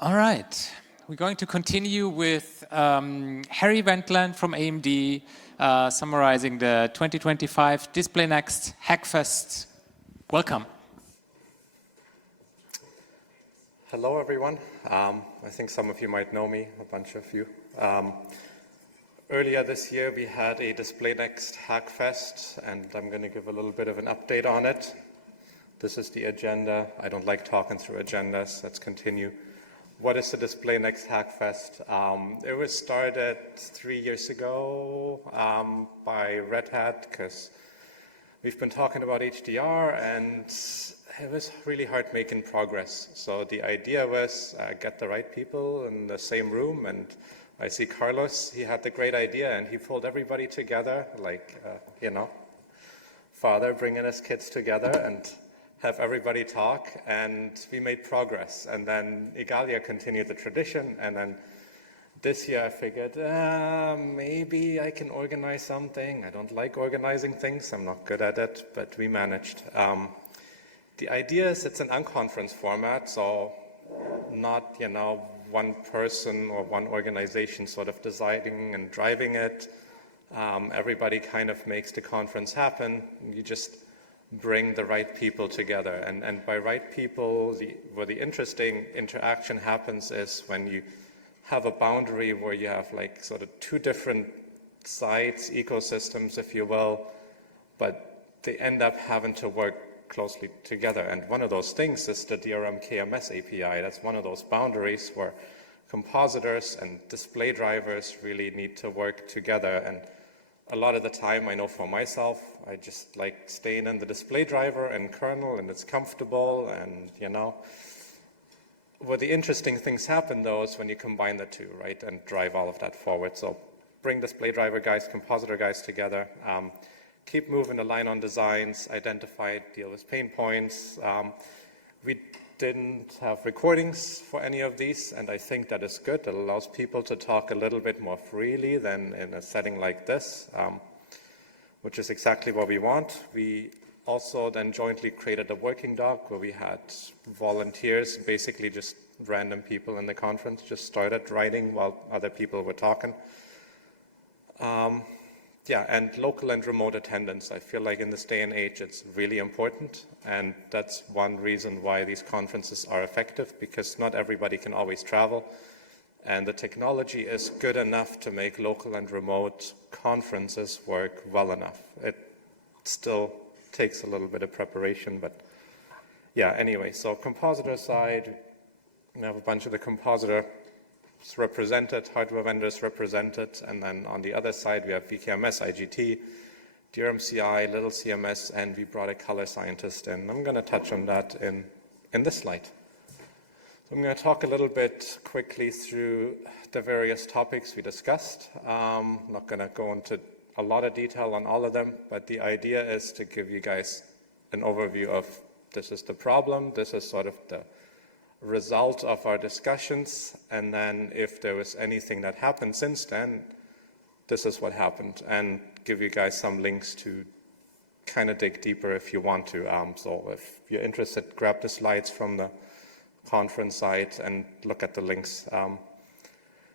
All right, we're going to continue with Harry Wentland from AMD summarizing the 2025 Display Next Hackfest. Welcome. Hello, everyone. I think some of you might know me, a bunch of you. Earlier this year, we had a Display Next Hackfest, and I'm going to give a little bit of an update on it. This is the agenda. I don't like talking through agendas. Let's continue. What is the Display Next Hackfest? It was started 3 years ago by Red Hat, because we've been talking about HDR, and it was really hard making progress. So the idea was get the right people in the same room, and I see Carlos, he had the great idea, and he pulled everybody together, like, father bringing his kids together and have everybody talk, and we made progress. And then Igalia continued the tradition, and then this year I figured, maybe I can organize something. I don't like organizing things, I'm not good at it, but we managed. The idea is it's an unconference format, so not, one person or one organization sort of deciding and driving it. Everybody kind of makes the conference happen. You just bring the right people together. And by right people, where the interesting interaction happens is when you have a boundary where you have like sort of two different sides, ecosystems, if you will, but they end up having to work closely together. And one of those things is the DRM KMS API. That's one of those boundaries where compositors and display drivers really need to work together. And a lot of the time, I know for myself, I just like staying in the display driver and kernel, and it's comfortable, and where the interesting things happen though is when you combine the two, right, and drive all of that forward. So bring display driver guys, compositor guys together, keep moving the line on designs, identify, deal with pain points. We didn't have recordings for any of these, and I think that is good. It allows people to talk a little bit more freely than in a setting like this, which is exactly what we want. We also then jointly created a working doc where we had volunteers, basically just random people in the conference, just started writing while other people were talking. And local and remote attendance. I feel like in this day and age, it's really important. And that's one reason why these conferences are effective, because not everybody can always travel. And the technology is good enough to make local and remote conferences work well enough. It still takes a little bit of preparation, but anyway. So compositor side, we have a bunch of the compositor represented, hardware vendors represented, and then on the other side we have VKMS, IGT, DRMCI, little CMS, and we brought a color scientist in. I'm going to touch on that in this slide. So I'm going to talk a little bit quickly through the various topics we discussed. I'm not going to go into a lot of detail on all of them, but the idea is to give you guys an overview of this is the problem, this is sort of the result of our discussions, and then if there was anything that happened since then, this is what happened, and give you guys some links to kind of dig deeper if you want to. So if you're interested, grab the slides from the conference site and look at the links.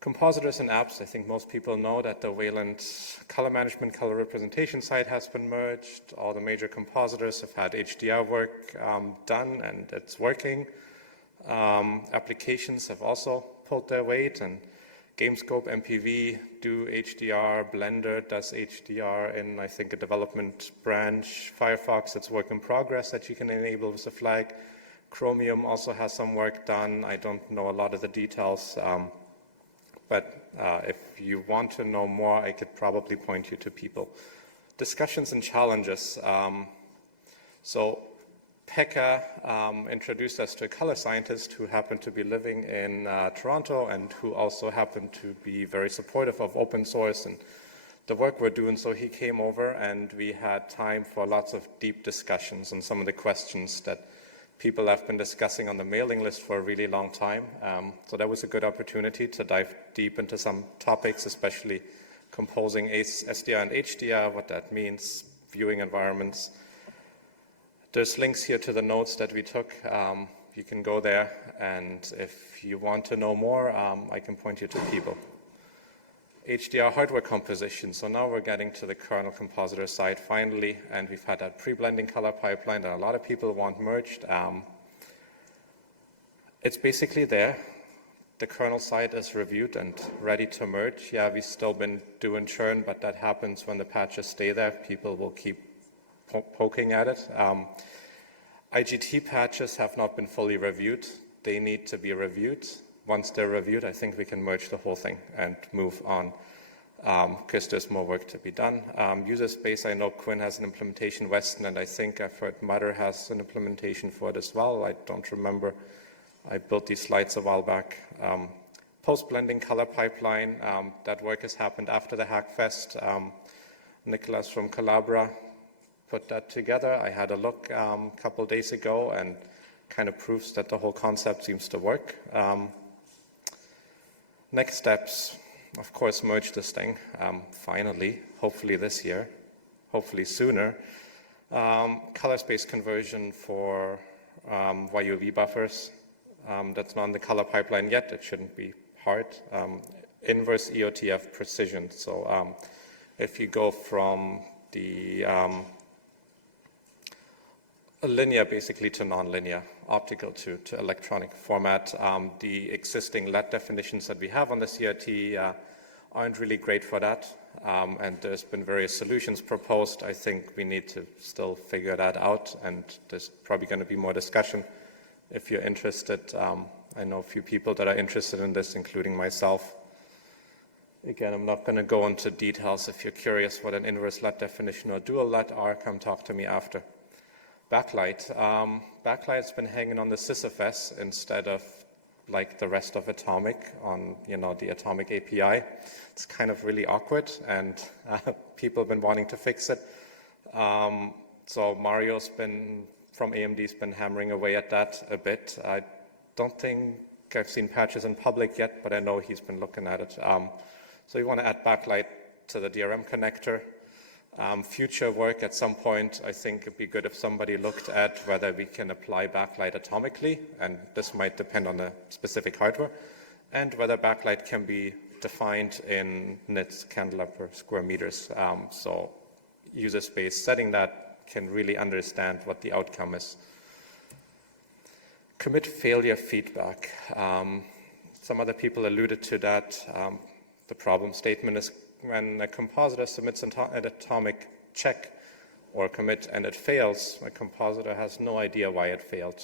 Compositors and apps, I think most people know that the Wayland color management, color representation site has been merged. All the major compositors have had HDR work done, and it's working. Applications have also pulled their weight, and GameScope, MPV do HDR, Blender does HDR in, I think, a development branch. Firefox, it's work in progress that you can enable with a flag. Chromium also has some work done. I don't know a lot of the details, but if you want to know more, I could probably point you to people. Discussions and challenges. So Pekka introduced us to a color scientist who happened to be living in Toronto and who also happened to be very supportive of open source and the work we're doing. So he came over and we had time for lots of deep discussions on some of the questions that people have been discussing on the mailing list for a really long time. So that was a good opportunity to dive deep into some topics, especially composing SDR and HDR, what that means, viewing environments. There's links here to the notes that we took. You can go there. and if you want to know more, I can point you to people. HDR hardware composition. So now we're getting to the kernel compositor side finally, and we've had that pre-blending color pipeline that a lot of people want merged. It's basically there. The kernel side is reviewed and ready to merge. Yeah, we've still been doing churn, but that happens when the patches stay there. People will keep poking at it. IGT patches have not been fully reviewed. They need to be reviewed. Once they're reviewed, I think we can merge the whole thing and move on, because there's more work to be done. User space, I know Quinn has an implementation, Westland, and I think I've heard Mother has an implementation for it as well. I don't remember. I built these slides a while back. Post-blending color pipeline, that work has happened after the Hackfest. Nicholas from Calabria put that together. I had a look a couple days ago, and kind of proves that the whole concept seems to work. Next steps, of course, merge this thing, finally, hopefully this year, hopefully sooner. Color space conversion for YUV buffers. That's not in the color pipeline yet. It shouldn't be hard. Inverse EOTF precision. So if you go from the linear basically to non-linear, optical to electronic format, the existing LED definitions that we have on the CRT aren't really great for that. And there's been various solutions proposed. I think we need to still figure that out, and there's probably going to be more discussion. If you're interested, I know a few people that are interested in this, including myself. Again, I'm not going to go into details. If you're curious what an inverse LED definition or dual LED are, come talk to me after. Backlight. Backlight's been hanging on the sysfs instead of like the rest of Atomic on, the Atomic API. It's kind of really awkward, and people have been wanting to fix it. So Mario's been, from AMD's been hammering away at that a bit. I don't think I've seen patches in public yet, but I know he's been looking at it. So you want to add backlight to the DRM connector. Future work at some point, I think it'd be good if somebody looked at whether we can apply backlight atomically, and this might depend on the specific hardware, and whether backlight can be defined in nits, candela per square meters. So user space setting that can really understand what the outcome is. Commit failure feedback. Some other people alluded to that. The problem statement is when a compositor submits an atomic check or commit and it fails, a compositor has no idea why it failed.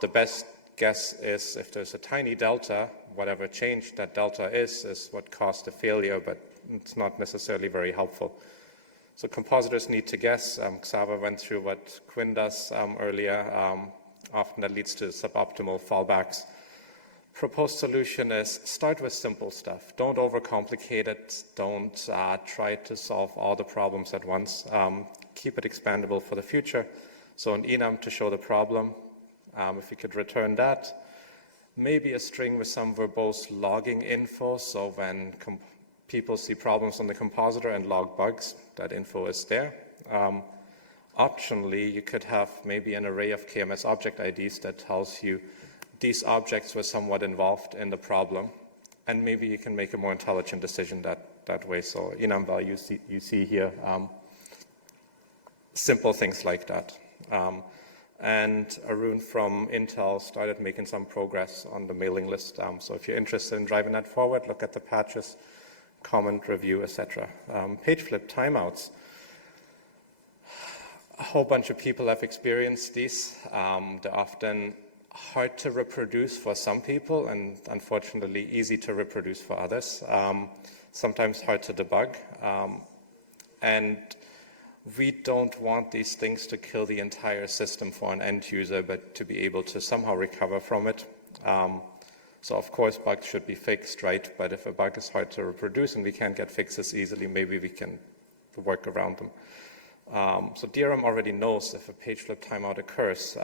The best guess is if there's a tiny delta, whatever change that delta is what caused the failure, but it's not necessarily very helpful. So compositors need to guess. Xaver went through what Quinn does earlier. Often that leads to suboptimal fallbacks. Proposed solution is start with simple stuff. Don't overcomplicate it. Don't try to solve all the problems at once. Keep it expandable for the future. So an enum to show the problem, if you could return that. Maybe a string with some verbose logging info, so when people see problems on the compositor and log bugs, that info is there. Optionally, you could have maybe an array of KMS object IDs that tells you these objects were somewhat involved in the problem, and maybe you can make a more intelligent decision that way. So enum value you see here, simple things like that. And Arun from Intel started making some progress on the mailing list. So if you're interested in driving that forward, look at the patches, comment, review, etc. Page flip timeouts. A whole bunch of people have experienced these. They're often hard to reproduce for some people and unfortunately easy to reproduce for others. Sometimes hard to debug. And we don't want these things to kill the entire system for an end user, but to be able to somehow recover from it. So of course bugs should be fixed, right? But if a bug is hard to reproduce and we can't get fixes easily, maybe we can work around them. So DRM already knows if a page flip timeout occurs.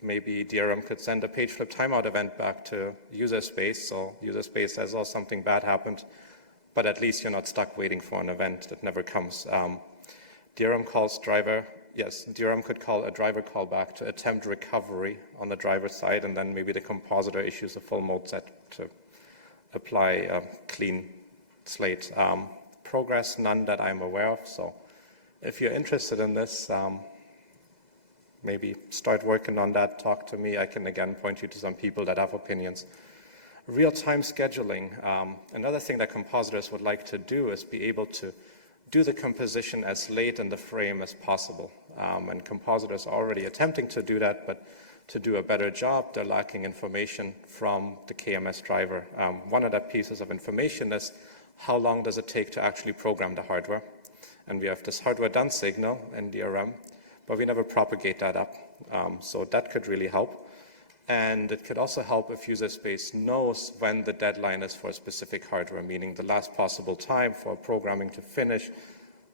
Maybe DRM could send a page flip timeout event back to user space. So user space says, oh, something bad happened, but at least you're not stuck waiting for an event that never comes. DRM calls driver yes, DRM could call a driver callback to attempt recovery on the driver side, and then maybe the compositor issues a full mode set to apply a clean slate. Progress, none that I'm aware of. So if you're interested in this, maybe start working on that, talk to me. I can again point you to some people that have opinions. Real-time scheduling. Another thing that compositors would like to do is be able to do the composition as late in the frame as possible. And compositors are already attempting to do that, but to do a better job, they're lacking information from the KMS driver. One of the pieces of information is how long does it take to actually program the hardware. And we have this hardware done signal in DRM, but we never propagate that up. So that could really help. And it could also help if user space knows when the deadline is for a specific hardware, meaning the last possible time for programming to finish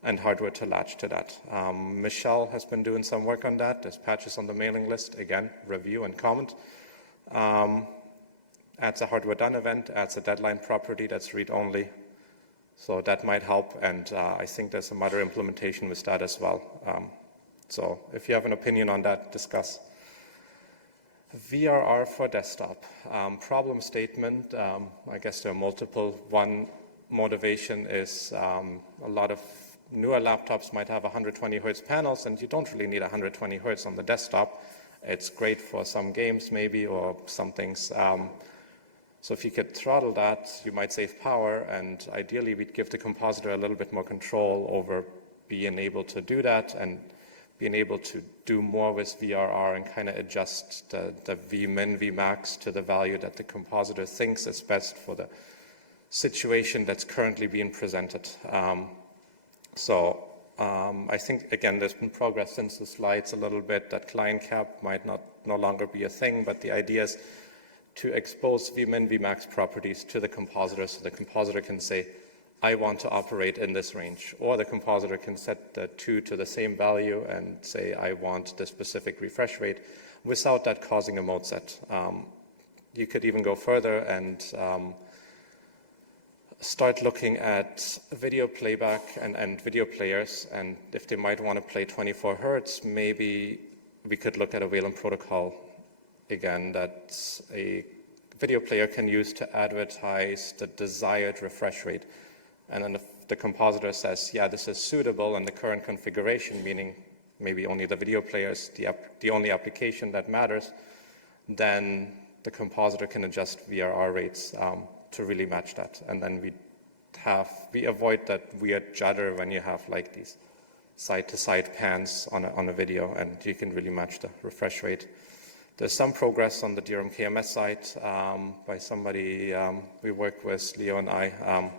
and hardware to latch to that. Michelle has been doing some work on that. There's patches on the mailing list. Again, review and comment. Adds a hardware done event, adds a deadline property that's read-only. So that might help, and I think there's some other implementation with that as well. So if you have an opinion on that, discuss. VRR for desktop. Problem statement, I guess there are multiple. One motivation is a lot of newer laptops might have 120 Hertz panels, and you don't really need 120 Hertz on the desktop. It's great for some games maybe, or some things. So if you could throttle that, you might save power, and ideally we'd give the compositor a little bit more control over being able to do that and being able to do more with VRR and kind of adjust the Vmin, Vmax to the value that the compositor thinks is best for the situation that's currently being presented. I think, again, there's been progress since the slides a little bit. That client cap might no longer be a thing, but the idea is to expose Vmin, Vmax properties to the compositor so the compositor can say, I want to operate in this range. Or the compositor can set the two to the same value and say, I want the specific refresh rate without that causing a mode set. You could even go further and start looking at video playback and video players. And if they might want to play 24 Hertz, maybe we could look at a Wayland protocol again that a video player can use to advertise the desired refresh rate. And then if the compositor says, yeah, this is suitable in the current configuration, meaning maybe only the video player is the only application that matters, then the compositor can adjust VRR rates to really match that. And then we avoid that weird judder when you have like these side-to-side pans on a video, and you can really match the refresh rate. There's some progress on the DRM KMS side by somebody we work with, Leo and I.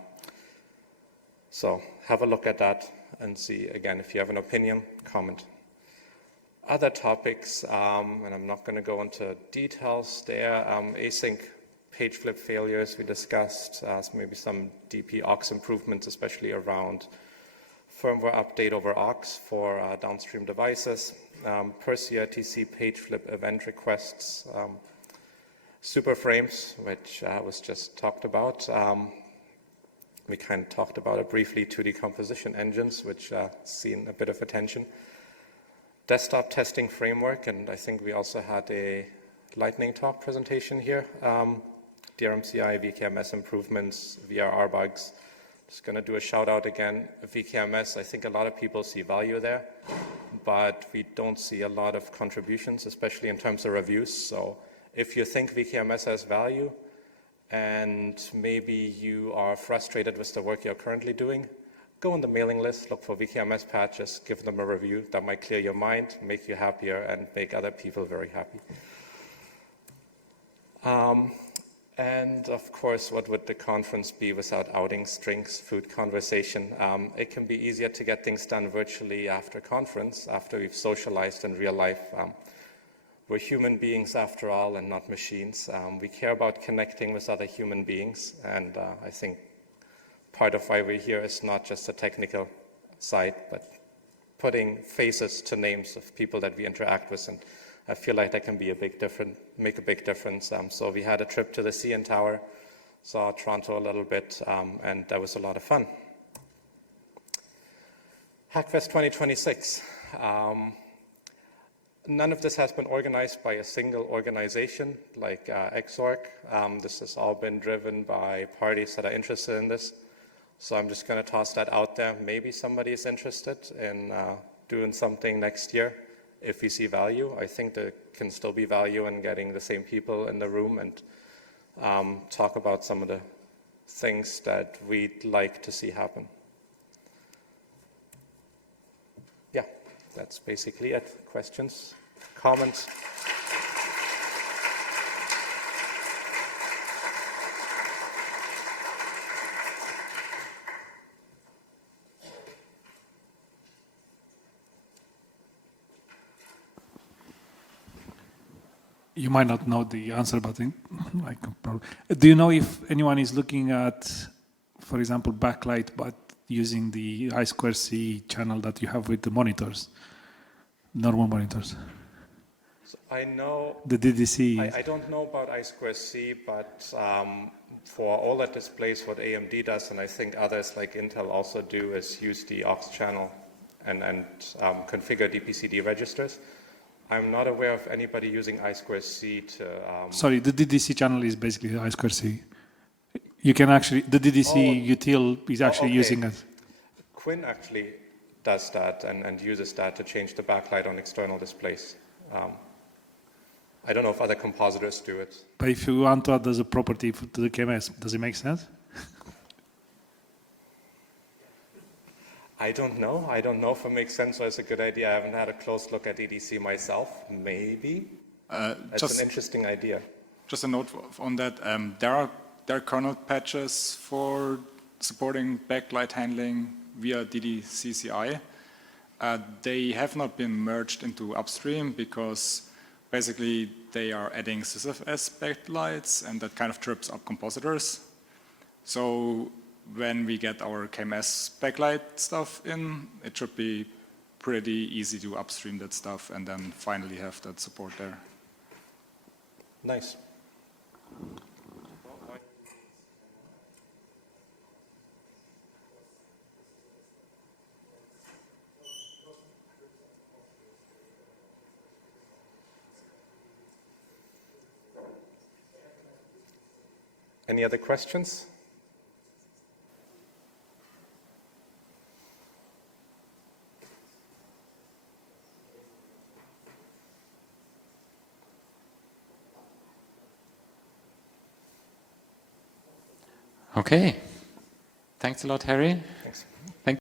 So have a look at that and see, again, if you have an opinion, comment. Other topics, and I'm not going to go into details there, async page flip failures we discussed, maybe some DP aux improvements, especially around firmware update over aux for downstream devices, per CRTC page flip event requests, super frames, which was just talked about. We kind of talked about it briefly, 2D composition engines, which seen a bit of attention. Desktop testing framework, and I think we also had a lightning talk presentation here. DRMCI, VKMS improvements, VRR bugs. Just going to do a shout out again. VKMS, I think a lot of people see value there, but we don't see a lot of contributions, especially in terms of reviews. So if you think VKMS has value, and maybe you are frustrated with the work you're currently doing, go on the mailing list, look for VKMS patches, give them a review. That might clear your mind, make you happier, and make other people very happy. And of course, what would the conference be without outings, drinks, food, conversation? It can be easier to get things done virtually after conference, after we've socialized in real life. We're human beings after all and not machines. We care about connecting with other human beings, and I think part of why we're here is not just the technical side, but putting faces to names of people that we interact with, and I feel like that can be make a big difference. So we had a trip to the CN Tower, saw Toronto a little bit, and that was a lot of fun. Hackfest 2026. None of this has been organized by a single organization like X.Org. This has all been driven by parties that are interested in this. So I'm just going to toss that out there. Maybe somebody is interested in doing something next year if we see value. I think there can still be value in getting the same people in the room and talk about some of the things that we'd like to see happen. Yeah, that's basically it. Questions, comments? You might not know the answer, but do you know if anyone is looking at, for example, backlight, but using the I2C channel that you have with the monitors, normal monitors? So I know the DDC. I don't know about I2C, but for OLED displays, what AMD does, and I think others like Intel also do, is use the aux channel and configure DPCD registers. I'm not aware of anybody using I2C to... Sorry, the DDC channel is basically the I2C. You can actually, the DDC util is actually using it. Quinn actually does that and uses that to change the backlight on external displays. I don't know if other compositors do it. But if you want to add as a property to the KMS, does it make sense? I don't know. I don't know if it makes sense or it's a good idea. I haven't had a close look at EDC myself. Maybe. That's an interesting idea. Just a note on that. There are kernel patches for supporting backlight handling via DDCCI. They have not been merged into upstream because basically they are adding SysFS backlights and that kind of trips up compositors. So when we get our KMS backlight stuff in, it should be pretty easy to upstream that stuff and then finally have that support there. Nice. Any other questions? Okay. Thanks a lot, Harry. Thanks.